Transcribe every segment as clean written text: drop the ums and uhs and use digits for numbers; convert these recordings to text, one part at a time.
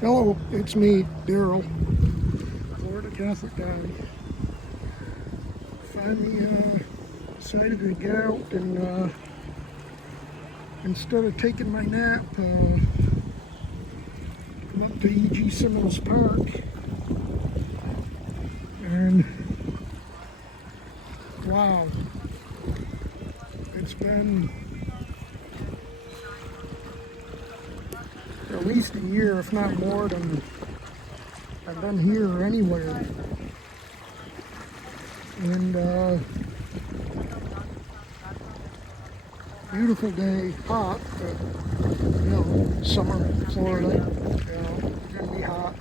Hello, it's me, Daryl, Florida Catholic guy. Finally decided to get out and instead of taking my nap, come up to EG Simmons Park. And wow, it's been at least a year, if not more, than I've been here anywhere. And beautiful day, hot, but you know, summer Florida, you know, gonna be hot.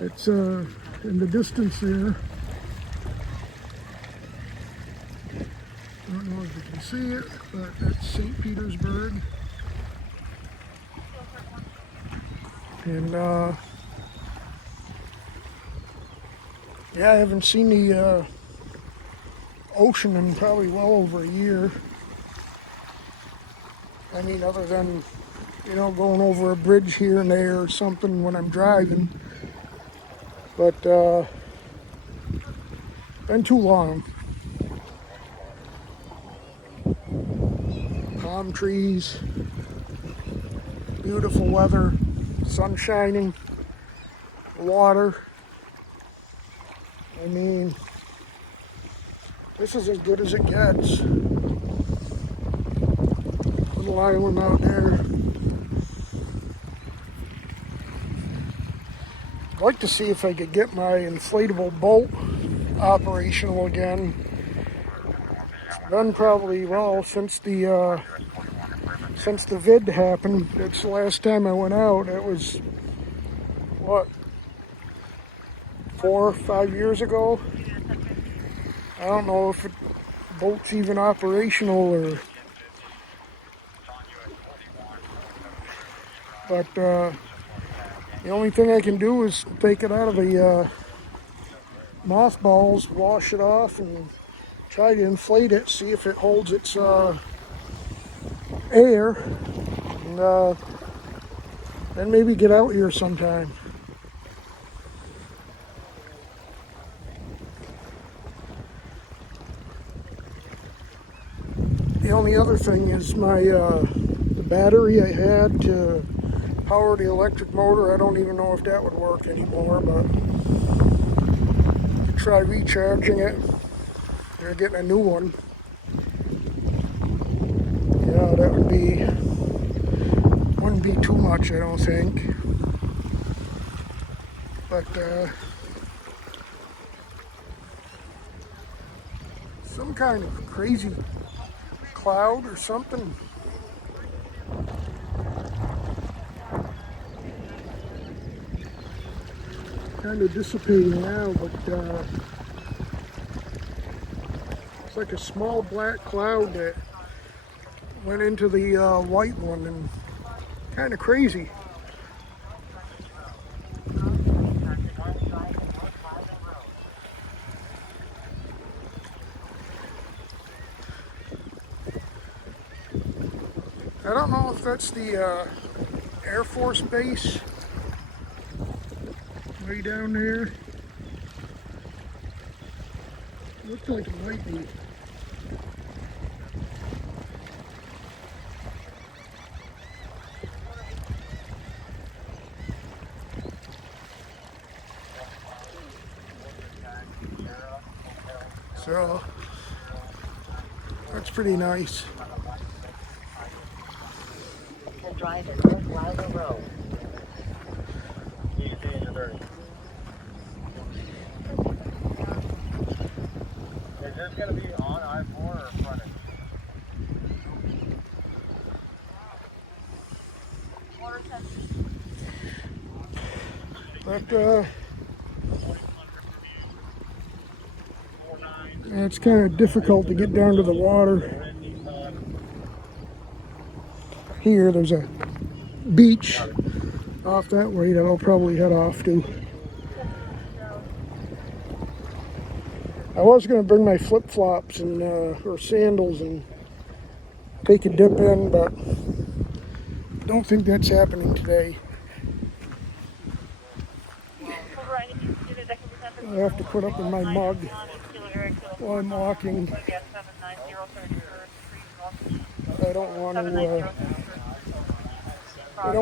It's in the distance there. I don't know if you can see it, but that's St. Petersburg. And yeah, I haven't seen the ocean in probably well over a year. I mean, other than, you know, going over a bridge here and there or something when I'm driving. But been too long. Palm trees, beautiful weather, sun shining, water. I mean, this is as good as it gets. Little island out there. I'd like to see if I could get my inflatable boat operational again. It's been probably, well, since the vid happened. That's the last time I went out. It was, what, 4 or 5 years ago? I don't know if the boat's even operational or... But the only thing I can do is take it out of the mothballs, wash it off, and try to inflate it, see if it holds its air, and then maybe get out here sometime. The only other thing is my the battery I had to power the electric motor. I don't even know if that would work anymore, but to try recharging it. They're getting a new one. Yeah, that wouldn't be too much, I don't think. But some kind of crazy cloud or something. Kind of dissipating now, but it's like a small black cloud that went into the white one, and kind of crazy. I don't know if that's the Air Force Base way down there. Looks like it might be. So that's pretty nice. And drive at North Wilder Road. Is this going to be on I-4 or frontage? But it's kind of difficult to get down to the water. Here, there's a beach off that way that I'll probably head off to. I was going to bring my flip-flops and or sandals and take a dip in, but don't think that's happening today. I have to put up in my mug while I'm walking. I don't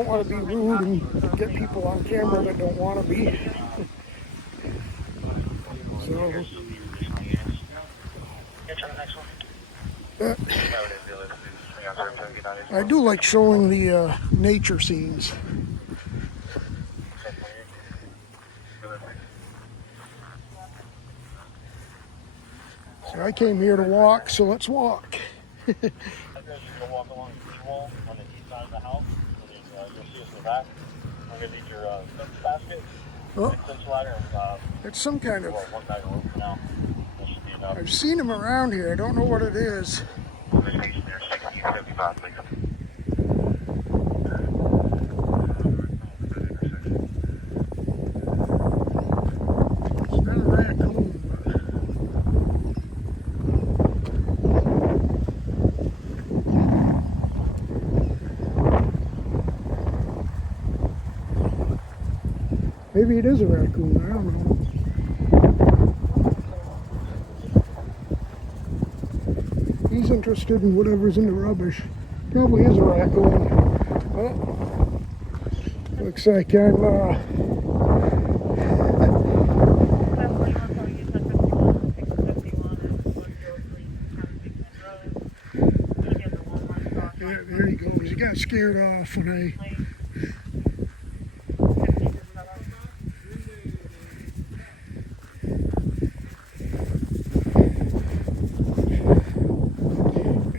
want to be rude and get people on camera that don't want to be. So I do like showing the nature scenes. So I came here to walk, so let's walk. You'll walk along the seawall on the east side of the house, and you'll see us in the back. I'm going to need your fence basket, Oh, fence ladder, and it's some kind of... one bag of rope for now. That should be enough. I've seen them around here. I don't know what it is. Station there, 1675, please. It's not a raccoon, but maybe it is a raccoon. I don't know. He's interested in whatever's in the rubbish. Probably is a raccoon. Oh, looks like I'm there he goes. He got scared off when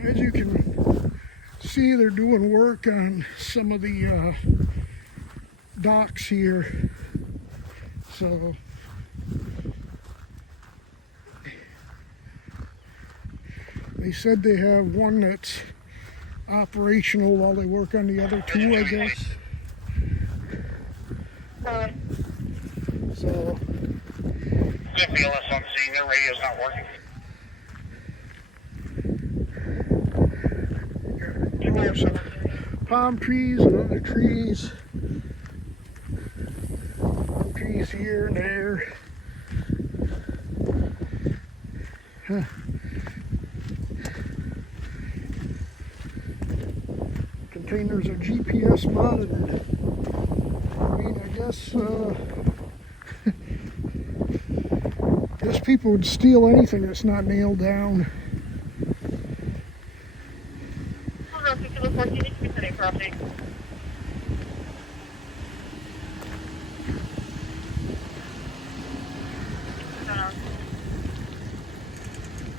as you can see, they're doing work on some of the docks here. So they said they have one that's operational while they work on the other two, I guess. So Good feel us on seeing their radio's not working. rows of palm trees and other trees. Palm trees here and there. Huh. Containers are GPS monitored. I mean, I guess people would steal anything that's not nailed down.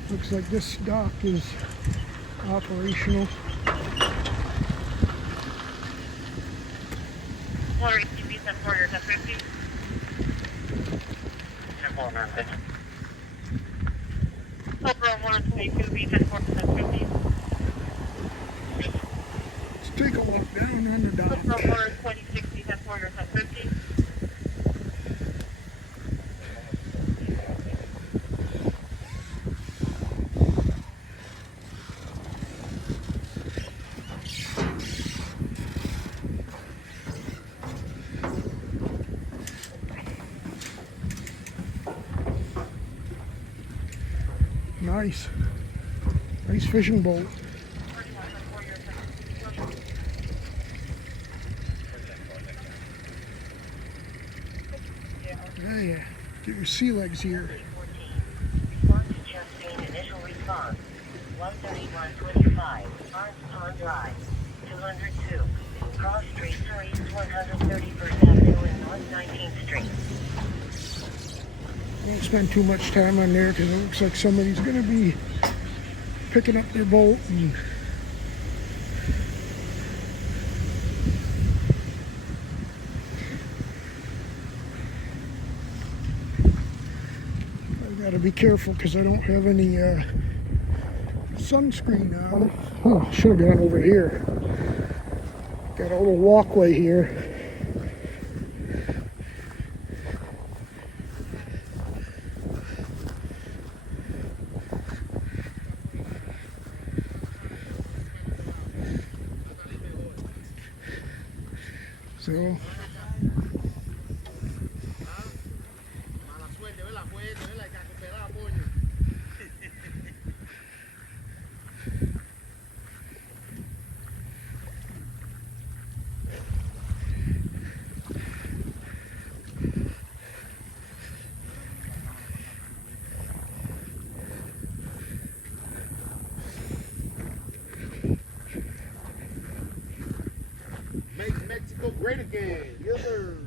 Looks like this dock is operational. Let's take a walk down on the dock. Nice. Nice fishing boat. Yeah, get your sea legs here. Initial response, 13125, Orange Pond Drive, 202, Cross Street, East 131st Avenue and North 19th Street. Don't spend too much time on there because it looks like somebody's going to be picking up their boat and I got to be careful because I don't have any sunscreen on. Oh, should have gone over here. Got a little walkway here. So Make Mexico great again. Yes, sir.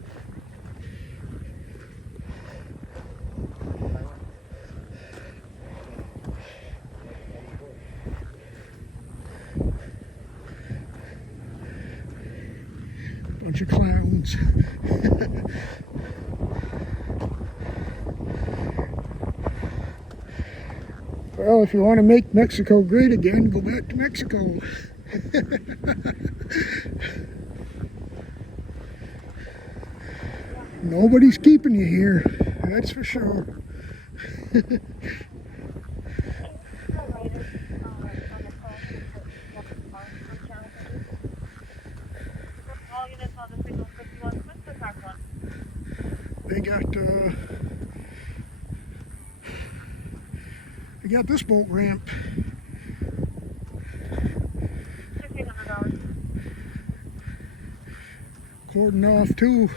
bunch of clowns. Well, if you want to make Mexico great again, go back to Mexico. Nobody's keeping you here, that's for sure. They got this boat ramp. Cordon off too.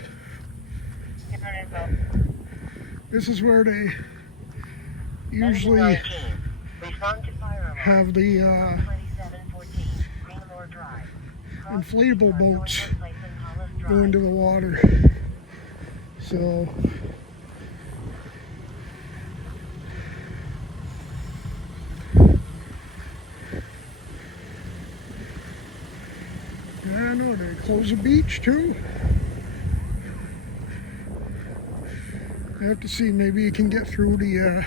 This is where they usually have the inflatable boats go into the water. So I know they close the beach too. I have to see, maybe you can get through the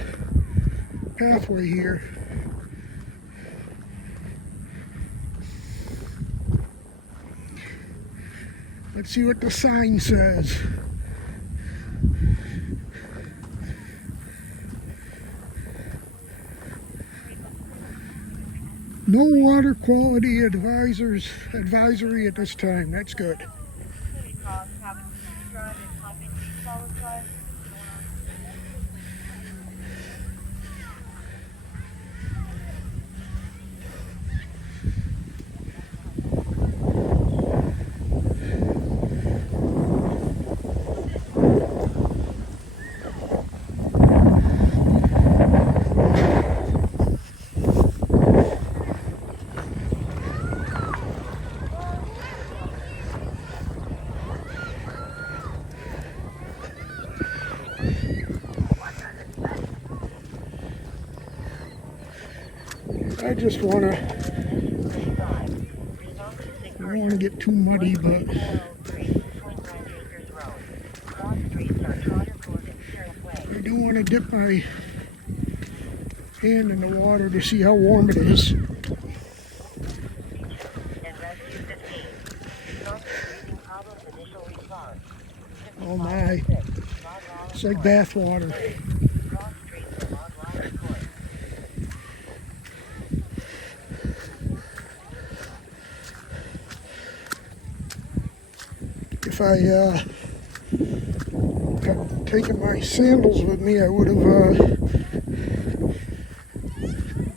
pathway here. Let's see what the sign says. No water quality advisory at this time. That's good. I just want to, I don't want to get too muddy, but I do want to dip my hand in the water to see how warm it is. Oh my, it's like bath water. If I had taken my sandals with me, I would have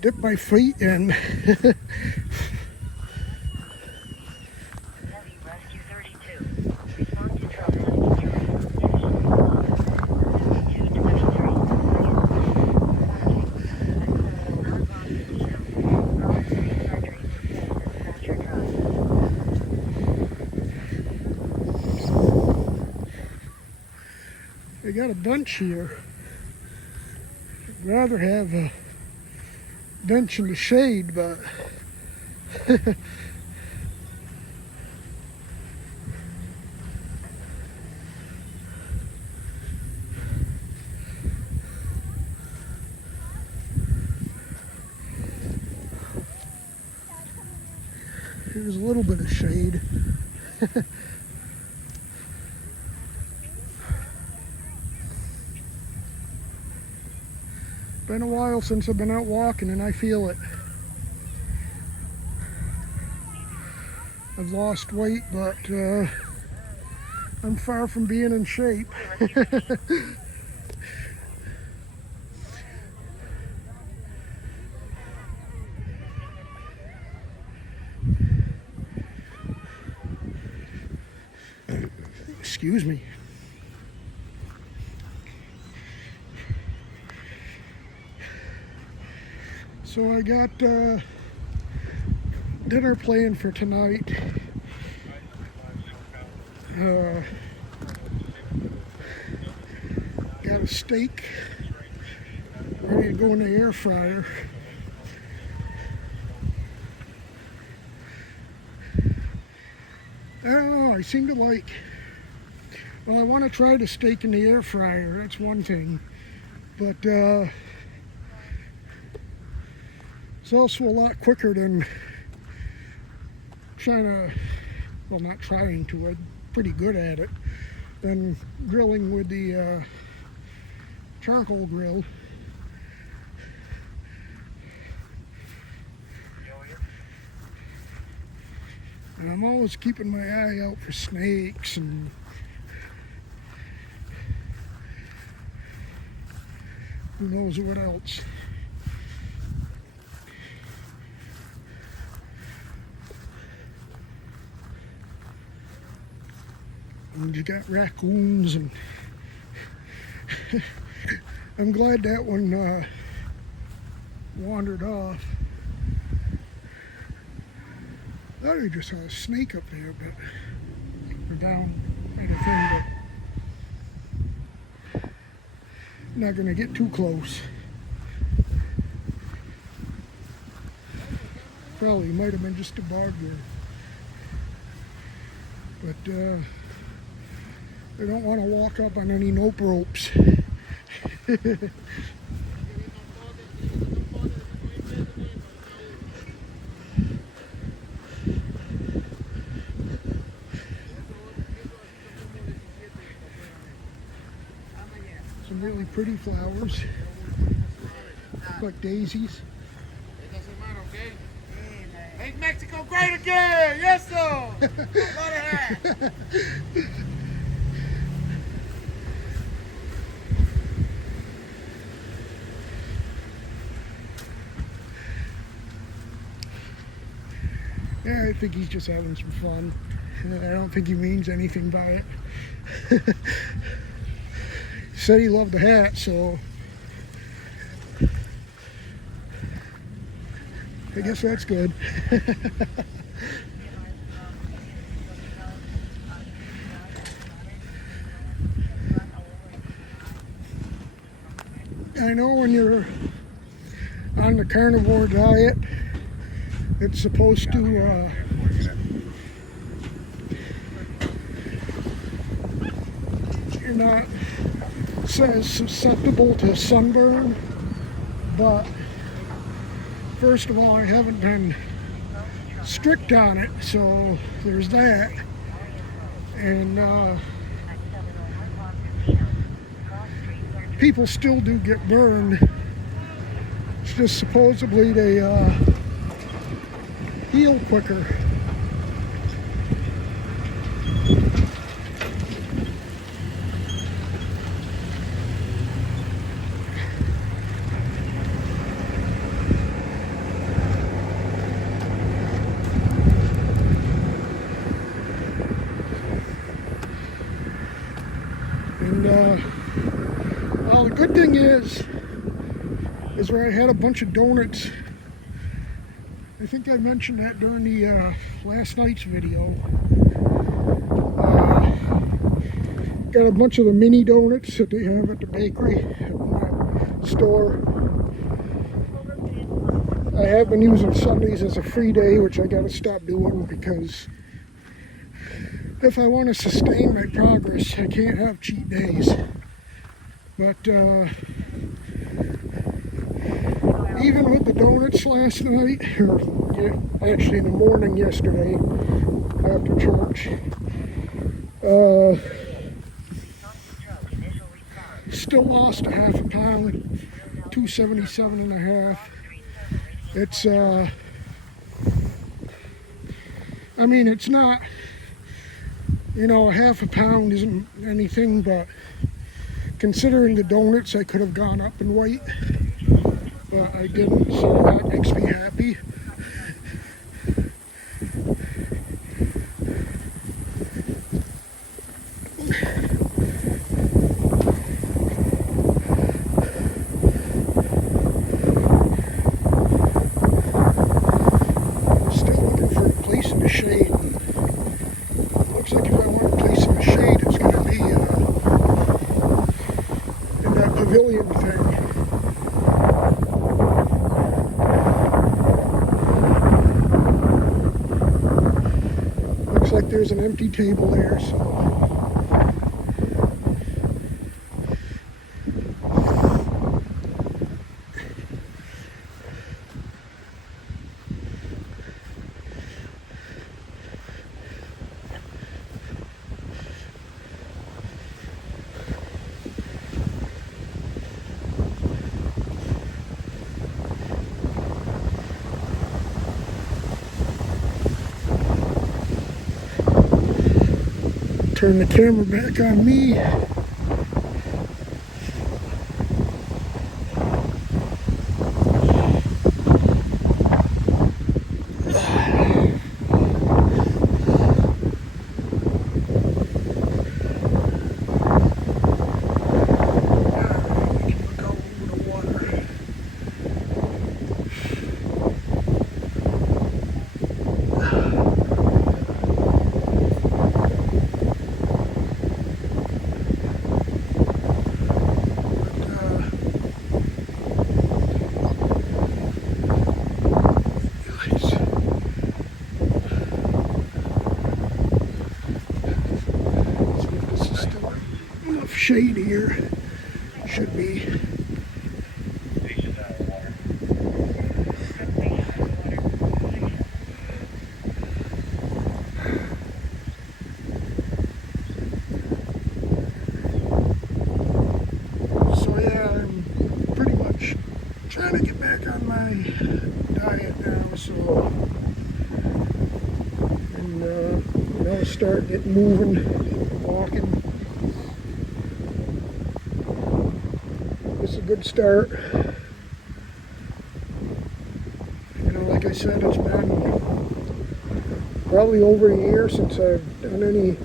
dipped my feet in. They got a bench here. I'd rather have a bench in the shade, but here's a little bit of shade. Been a while since I've been out walking and I feel it. I've lost weight, but I'm far from being in shape. Excuse me. So I got dinner planned for tonight. Got a steak ready to go in the air fryer. I don't know, I seem to like, well, I want to try the steak in the air fryer, that's one thing, but it's also a lot quicker than trying to, well, not trying to, I'm pretty good at it, than grilling with the charcoal grill. And I'm always keeping my eye out for snakes and who knows what else. And you got raccoons, and I'm glad that one wandered off. I thought I just saw a snake up there, but we're down right a thing, but I'm not gonna get too close. Probably might have been just a bugbear, but I don't want to walk up on any nope ropes. Some really pretty flowers, like daisies. It doesn't matter, okay? Make Mexico great again! Yes, sir! A lot of that. Yeah, I think he's just having some fun. I don't think he means anything by it. He said he loved the hat, so I guess that's good. I know when you're on the carnivore diet, it's supposed to you're not as susceptible to sunburn, but first of all, I haven't been strict on it, so there's that. And people still do get burned. It's just supposedly they heal quicker. And well, the good thing is where I had a bunch of donuts. I think I mentioned that during the last night's video. Got a bunch of the mini donuts that they have at the bakery at my store. I have been using Sundays as a free day, which I gotta stop doing because if I want to sustain my progress, I can't have cheat days. But even with the donuts last night, or actually in the morning yesterday after church, still lost a half a pound, 277 and a half. It's I mean, it's not You know, a half a pound isn't anything, but considering the donuts, I could have gone up in weight, but I didn't, so that makes me happy. Still looking for a place in the shade. Looks like if I want a place in the shade, it's going to be in that pavilion thing. Looks like there's an empty table there, so. Turn the camera back on me. Shade here should be. So yeah, I'm pretty much trying to get back on my diet now, so and you know, start getting moving, walking. It's a good start. You know, like I said, it's been probably over a year since I've done any,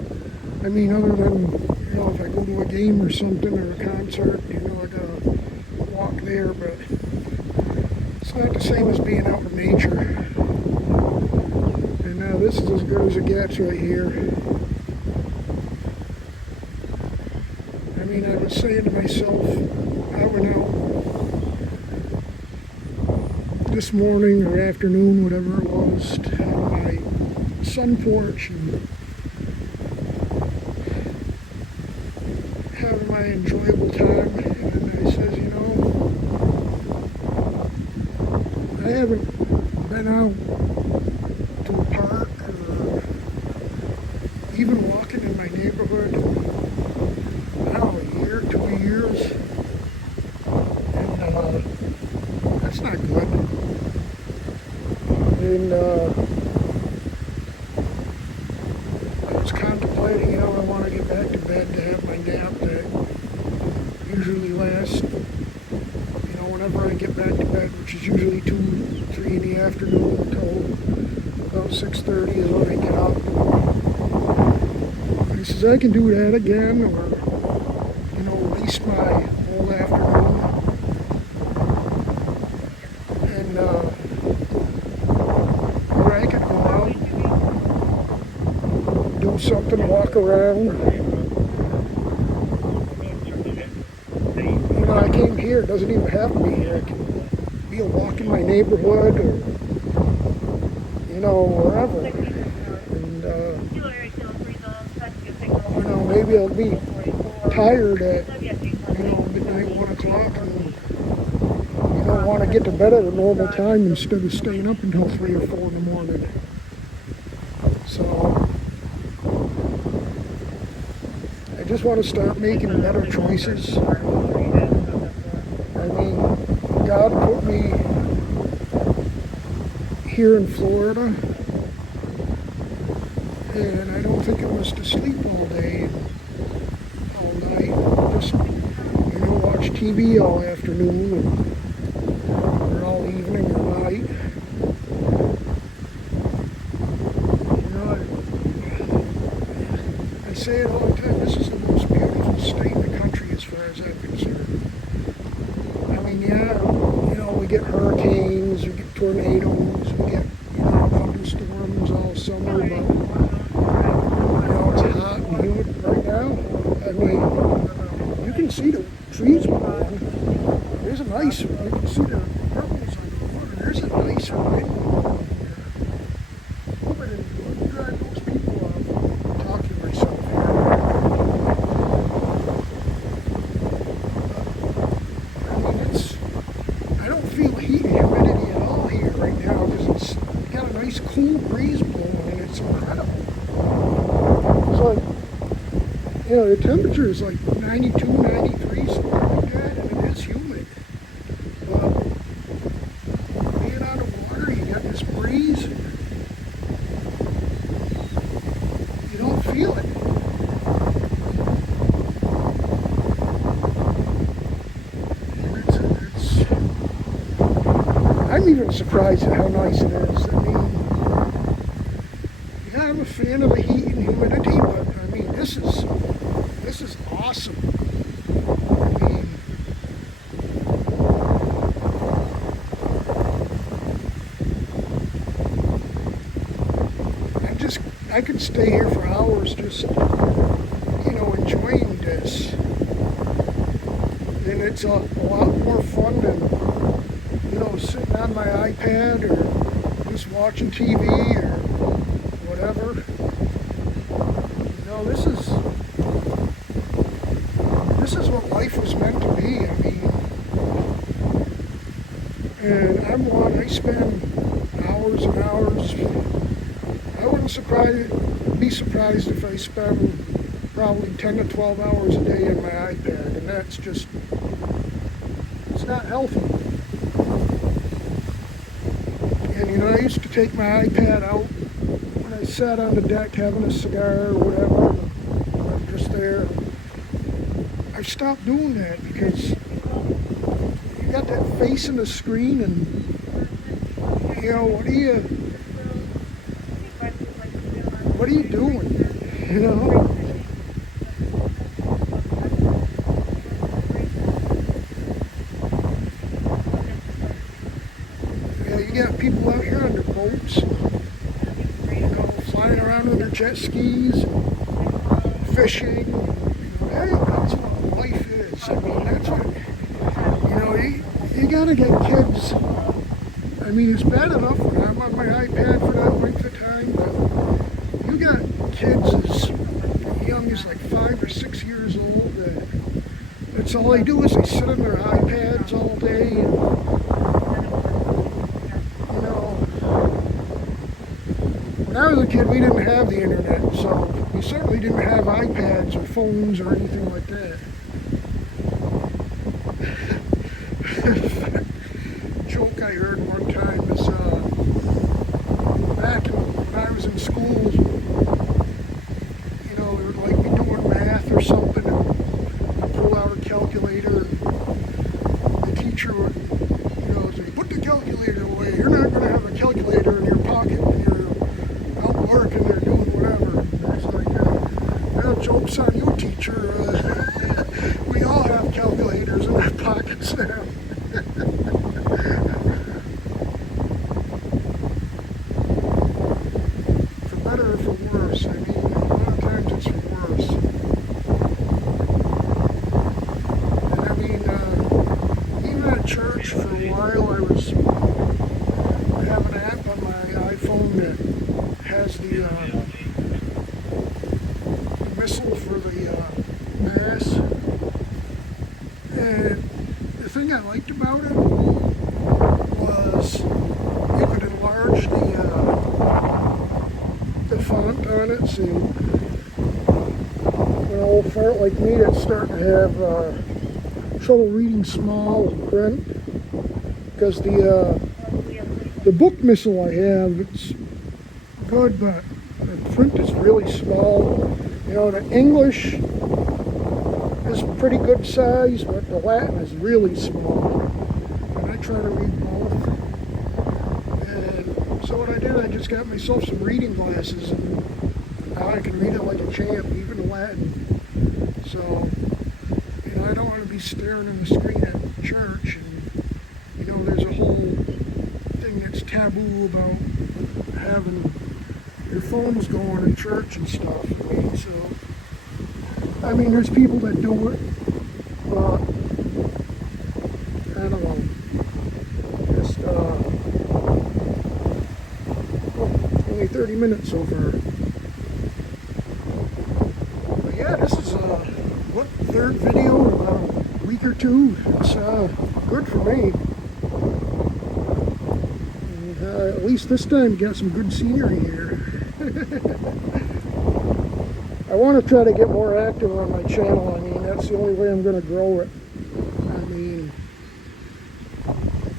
I mean, other than, you know, if I go to a game or something or a concert, you know, I gotta walk there, but it's not the same as being out in nature. And now this is as good as it gets right here. I mean, I was saying to myself, I went out this morning or afternoon, whatever it was, to have my sun porch and having my enjoyable time. And I says, you know, I haven't been out to a park or even walking in my neighborhood in, I don't know, a year, 2 years. That's not good. And I was contemplating, you know, I want to get back to bed to have my nap that usually lasts, you know, whenever I get back to bed, which is usually 2, 3 in the afternoon until about 6:30 is when I get up. And he says I can do that again, or, you know, waste my whole afternoon. Or I could go out, do something, walk around. You know, I came here, it doesn't even have to be here. It can be a walk in my neighborhood or, you know, wherever. And, you know, maybe I'll be tired at, you know, midnight, 1 o'clock and I want to get to bed at a normal time instead of staying up until 3 or 4 in the morning. So I just want to start making better choices. I mean, God put me here in Florida, and I don't think it was to sleep all day and all night. Just, watch TV all afternoon or all evening or night. I say it all the time, this is the most beautiful state in the country as far as I'm concerned. I mean, yeah, we get hurricanes, we get tornadoes, we get, thunderstorms all summer, but, it's hot and humid right now. I mean, you can see the trees blowing. There's a nice one. You can see the purples on the water. There's a nice wind blowing here. But let me drive those people off. I'm talking to myself here. I mean, I don't feel heat and humidity at all here right now because it's got a nice cool breeze blowing and it's incredible. It's like, the temperature is like 92, 93, something like that, and it is humid. But being on the water, you got this breeze, and you don't feel it. I'm even surprised at how nice it is. I mean, yeah, I'm a fan of the heat and humidity, but I mean, this is awesome. I mean, I could stay here for hours just, enjoying this. And it's a lot more fun than, sitting on my iPad or just watching TV or whatever. This is what life was meant to be. I mean, and I'm one, I spend hours and hours. I wouldn't be surprised if I spend probably 10 to 12 hours a day on my iPad, and that's just, it's not healthy. And I used to take my iPad out when I sat on the deck having a cigar or whatever, and I'm just there. I've stopped doing that because you got that face in the screen, and what are you doing? You got people out here on their boats, flying around on their jet skis, fishing. Hey, that's what life is. I mean, that's what, you gotta get kids. I mean, it's bad enough when I'm on my iPad for that length of time, but you got kids as young as like 5 or 6 years old that's all they do is they sit on their iPads all day and, when I was a kid, we didn't have the internet, so we certainly didn't have iPads or phones or anything like that. Joke I heard one time is back when I was in school, they would like be doing math or something, and I'd pull out a calculator, and the teacher would, say, put the calculator away. You're not going to have a calculator in your pocket when you're out working or doing whatever. And it's like, joke's on you, teacher. We all have calculators in our pockets now. For better or for worse. I mean, a lot of times it's for worse. And I mean, even at church for a while, I was having an app on my iPhone that has the missile for the Mass. And the thing I liked about it was you could enlarge the font on it, so an old fart like me that's starting to have trouble reading small print, because the book missile I have, it's good, but The print is really small. You know, the English is pretty good size, but the Latin is really small. And I try to read both. And so what I did, I just got myself some reading glasses, and now I can read it like a champ, even the Latin. So, you know, I don't want to be staring in the screen at church, and, you know, there's a whole thing that's taboo about having your phones going in church and stuff. I mean, there's people that do it, but I don't know. Just only 30 minutes so far. But yeah, this is what, third video in about a week or two. It's good for me. And, at least this time, got some good scenery here. I want to try to get more active on my channel. I mean, that's the only way I'm going to grow it. I mean,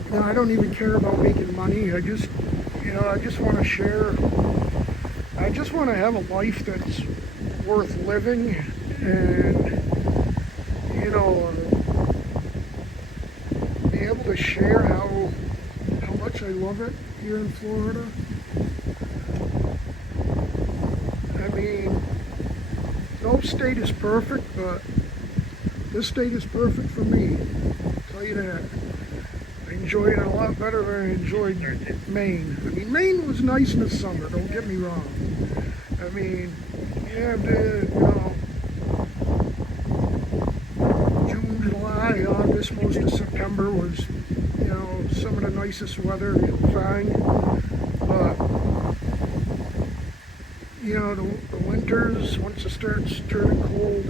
you know, I don't even care about making money. I just, you know, I just want to share. I just want to have a life that's worth living, and, you know, be able to share how much I love it here in Florida. I mean, no state is perfect, but this state is perfect for me. I'll tell you that. I enjoyed it a lot better than I enjoyed Maine. I mean, Maine was nice in the summer, don't get me wrong. I mean, yeah, you know, June, July, August, most of September was, you know, some of the nicest weather, fine. But, you know, the winters, once it starts turning cold,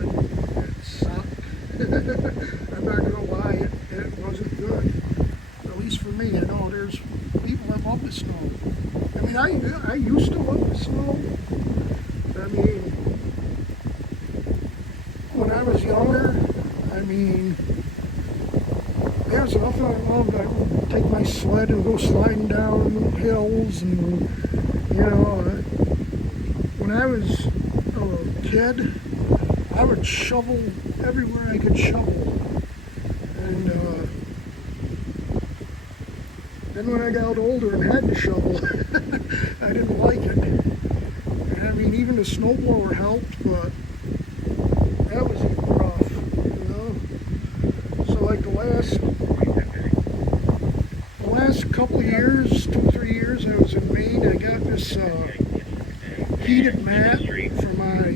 it sucked. I'm not going to lie, it wasn't good. At least for me. I know there's people that love the snow. I mean, I used to love the snow. I mean, when I was younger, I mean, there's nothing I loved. I would take my sled and go sliding down hills, and, you know, when I was a kid, I would shovel everywhere I could shovel. And then when I got older and had to shovel, I didn't like it. And I mean, even the snowblower helped, but that was rough, you know? So like the last couple of years, 2-3 years I was in Maine, I got this heated mat for my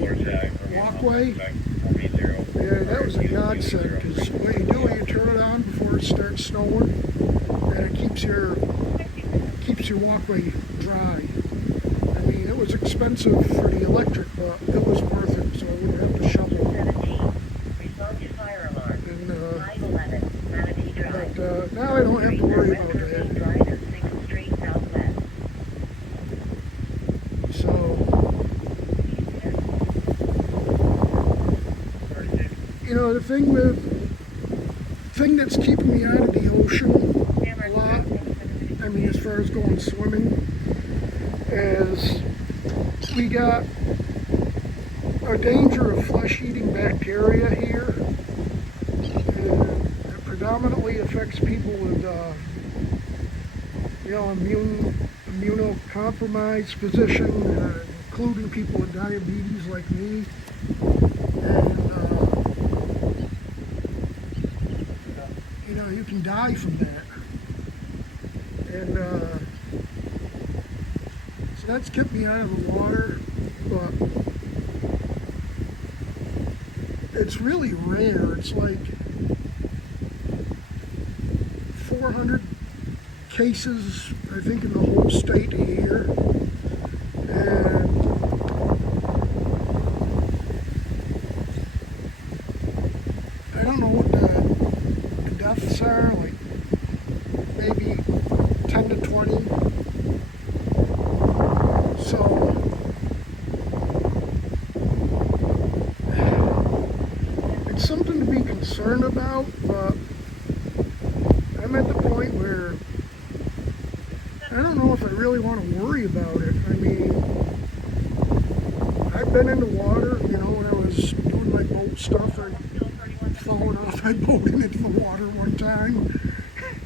walkway. Yeah, that was a godsend, because what you do, you turn it on before it starts snowing, and it keeps your walkway dry. I mean, it was expensive for the electric, but it was worth it, so I wouldn't have to shovel. 17. Respond to fire alarm. And, 511, Manatee Drive. but now I don't have to worry about that. Drive at 6th Street Southwest. So, you know, the thing that's keeping me out of the ocean a lot, I mean, as far as going swimming, is we got a danger of flesh-eating bacteria here. It predominantly affects people with, you know, immunocompromised position, including people with diabetes like me. And, you know, you can die from that. And so that's kept me out of the water, but it's really rare. It's like 400 cases, I think, in the whole state a year. And I don't know what the deaths are, like maybe 10 to 20. So it's something to be concerned about, but I'm at the point where I don't know if I really want to worry about it. I mean, been in the water, you know, when I was doing my boat stuff. I fallen off my boat and into the water one time.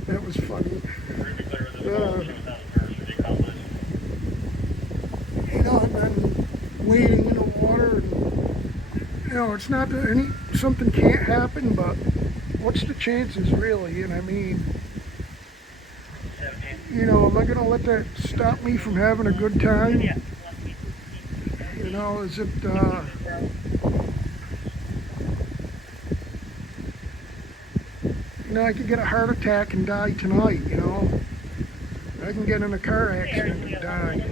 That was funny. You know, I've been wading in the water, and you know, it's not that something can't happen, but what's the chances, really? And I mean, you know, am I going to let that stop me from having a good time? You know, is it, you know, I could get a heart attack and die tonight, you know. I can get in a car accident and die.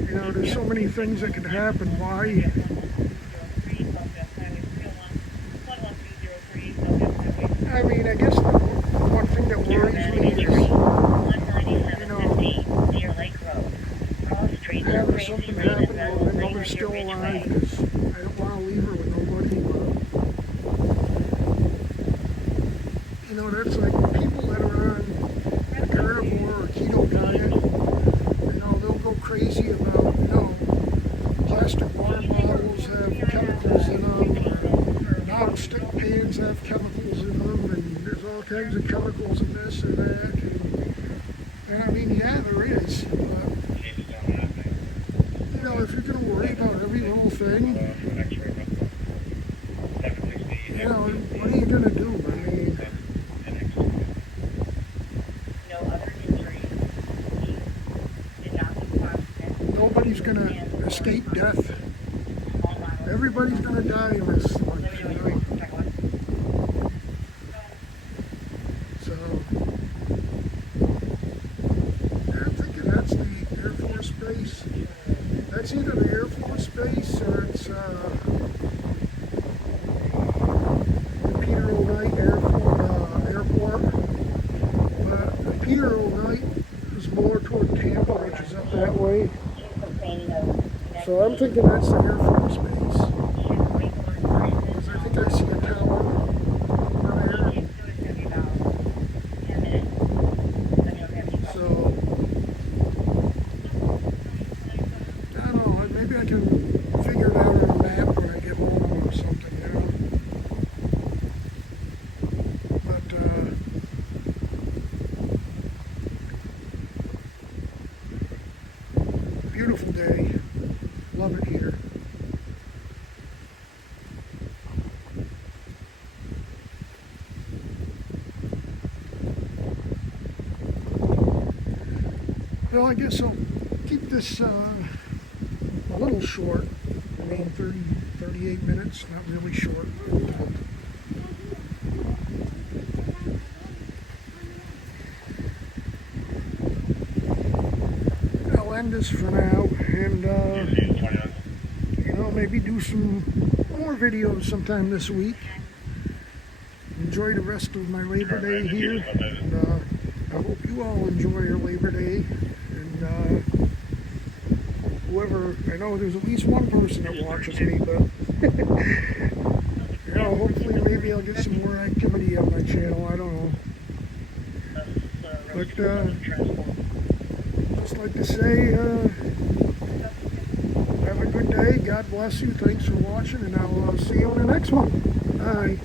You know, there's so many things that can happen. Why? I mean, I guess the one thing that worries me is, you know, having something happen while I know they're still alive, because I don't want to leave her with nobody. But, you know, that's like people that are on a carnivore or keto diet, you know, they'll go crazy about, you know, plastic water bottles have chemicals in them, or non-stick pans have chemicals in them, and there's all kinds of chemicals in this or that. And I mean, yeah, there is. But, you know, if you're going to worry about every little thing, you know, what are you going to do? I mean, nobody's going to escape death. Everybody's going to die in this life, you know? So, I'm thinking that's the Air Force Base. That's either the Air Force Base or it's the Peter O'Knight Airport. But the Peter O'Knight is more toward Tampa, which is up that way. So I'm thinking that's the Air Force Base. Because I think I see a tower over there. So, I don't know, maybe I can figure it out on a map when I get home or something, you know. But, beautiful day. Love it here. Well, I guess I'll keep this a little short. I mean, 38 minutes, not really short. I'll end this for now, and you know, maybe do some more videos sometime this week. Enjoy the rest of my Labor Day here, and I hope you all enjoy your Labor Day. And whoever, I know there's at least one person that watches me, but you know, hopefully maybe I'll get some more activity on my channel. I don't know. But just like to say, have a good day. God bless you. Thanks for watching, and I'll see you on the next one. Bye.